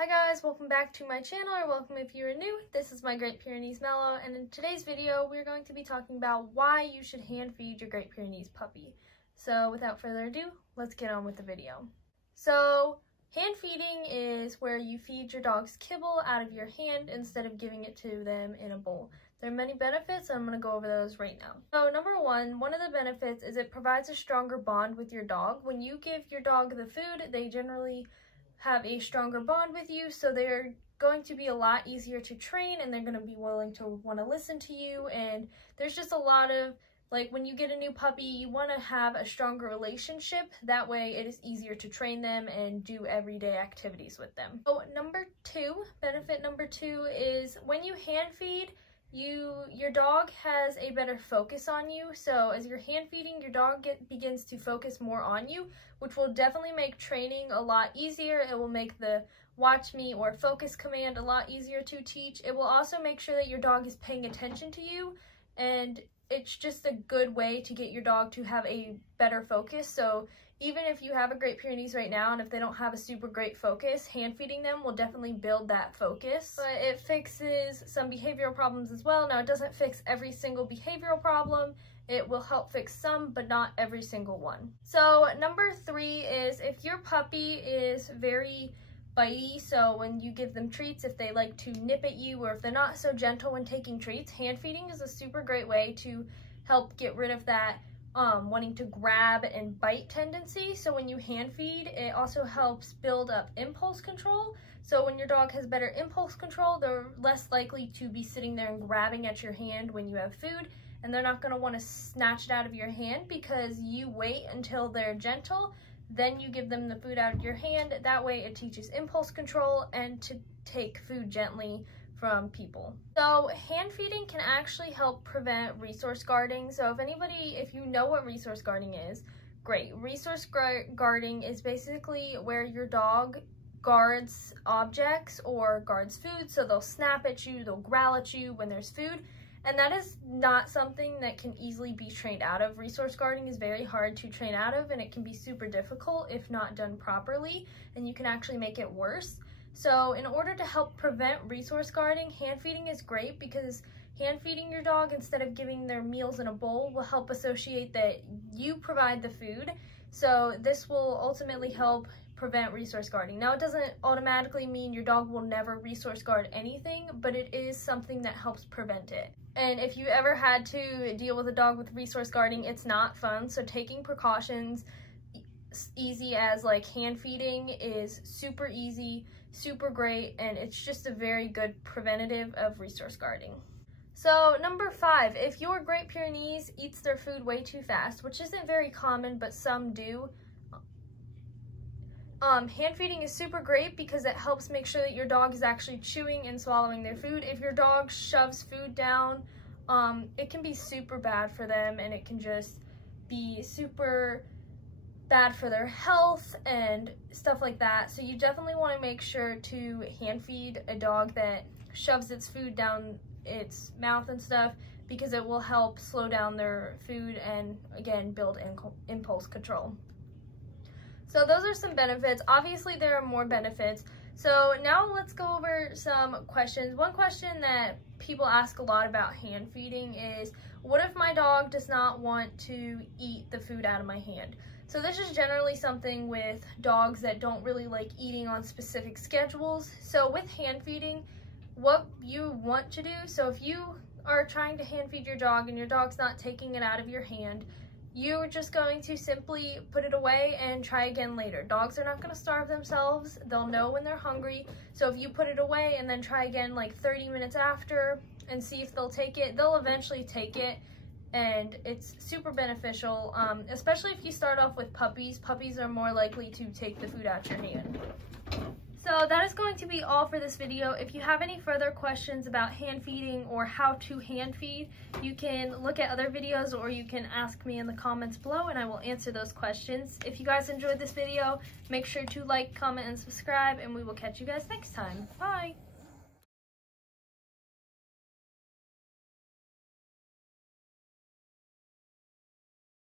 Hi guys, welcome back to my channel, or welcome if you're new. This is my Great Pyrenees Mellow, and in today's video we're going to be talking about why you should hand feed your Great Pyrenees puppy. So without further ado, let's get on with the video. So hand feeding is where you feed your dog's kibble out of your hand instead of giving it to them in a bowl. There are many benefits, and I'm going to go over those right now. So number one of the benefits is it provides a stronger bond with your dog. When you give your dog the food, they generally have a stronger bond with you, so they're going to be a lot easier to train, and they're going to be willing to want to listen to you. And there's just a lot of, like, when you get a new puppy, you want to have a stronger relationship. That way it is easier to train them and do everyday activities with them. So benefit number two is when you hand feed, your dog has a better focus on you. So as you're hand feeding, your dog begins to focus more on you, which will definitely make training a lot easier. It will make the watch me or focus command a lot easier to teach. It will also make sure that your dog is paying attention to you, and it's just a good way to get your dog to have a better focus. So even if you have a Great Pyrenees right now, and if they don't have a super great focus, hand feeding them will definitely build that focus. But it fixes some behavioral problems as well. Now, it doesn't fix every single behavioral problem. It will help fix some, but not every single one. So number three is if your puppy is very bitey, so when you give them treats, if they like to nip at you, or if they're not so gentle when taking treats, hand feeding is a super great way to help get rid of that wanting to grab and bite tendency. So when you hand feed, it also helps build up impulse control. So when your dog has better impulse control, they're less likely to be sitting there and grabbing at your hand when you have food, and they're not going to want to snatch it out of your hand because you wait until they're gentle, then you give them the food out of your hand. That way it teaches impulse control and to take food gently from people. So hand feeding can actually help prevent resource guarding. So if you know what resource guarding is, great. Resource guarding is basically where your dog guards objects or guards food. So they'll snap at you, they'll growl at you when there's food. And that is not something that can easily be trained out of. Resource guarding is very hard to train out of, and it can be super difficult if not done properly, and you can actually make it worse. So in order to help prevent resource guarding, hand feeding is great, because hand feeding your dog instead of giving their meals in a bowl will help associate that you provide the food. So this will ultimately help prevent resource guarding. Now, it doesn't automatically mean your dog will never resource guard anything, but it is something that helps prevent it. And if you ever had to deal with a dog with resource guarding, it's not fun. So taking precautions easy as like hand feeding is super easy, super great, and it's just a very good preventative of resource guarding. So number five, if your Great Pyrenees eats their food way too fast, which isn't very common, but some do, hand feeding is super great because it helps make sure that your dog is actually chewing and swallowing their food. If your dog shoves food down, it can be super bad for them, and it can just be super bad for their health and stuff like that. So you definitely want to make sure to hand feed a dog that shoves its food down its mouth and stuff, because it will help slow down their food and again build impulse control. So those are some benefits. Obviously there are more benefits. So now let's go over some questions. One question that people ask a lot about hand feeding is, what if my dog does not want to eat the food out of my hand? So this is generally something with dogs that don't really like eating on specific schedules. So with hand feeding, what you want to do, so if you are trying to hand feed your dog and your dog's not taking it out of your hand, you're just going to simply put it away and try again later. Dogs are not going to starve themselves. They'll know when they're hungry. So if you put it away and then try again like 30 minutes after and see if they'll take it, they'll eventually take it. And it's super beneficial, especially if you start off with puppies. Puppies are more likely to take the food out your hand. So that is going to be all for this video. If you have any further questions about hand feeding or how to hand feed, you can look at other videos, or you can ask me in the comments below and I will answer those questions. If you guys enjoyed this video, make sure to like, comment, and subscribe, and we will catch you guys next time. Bye!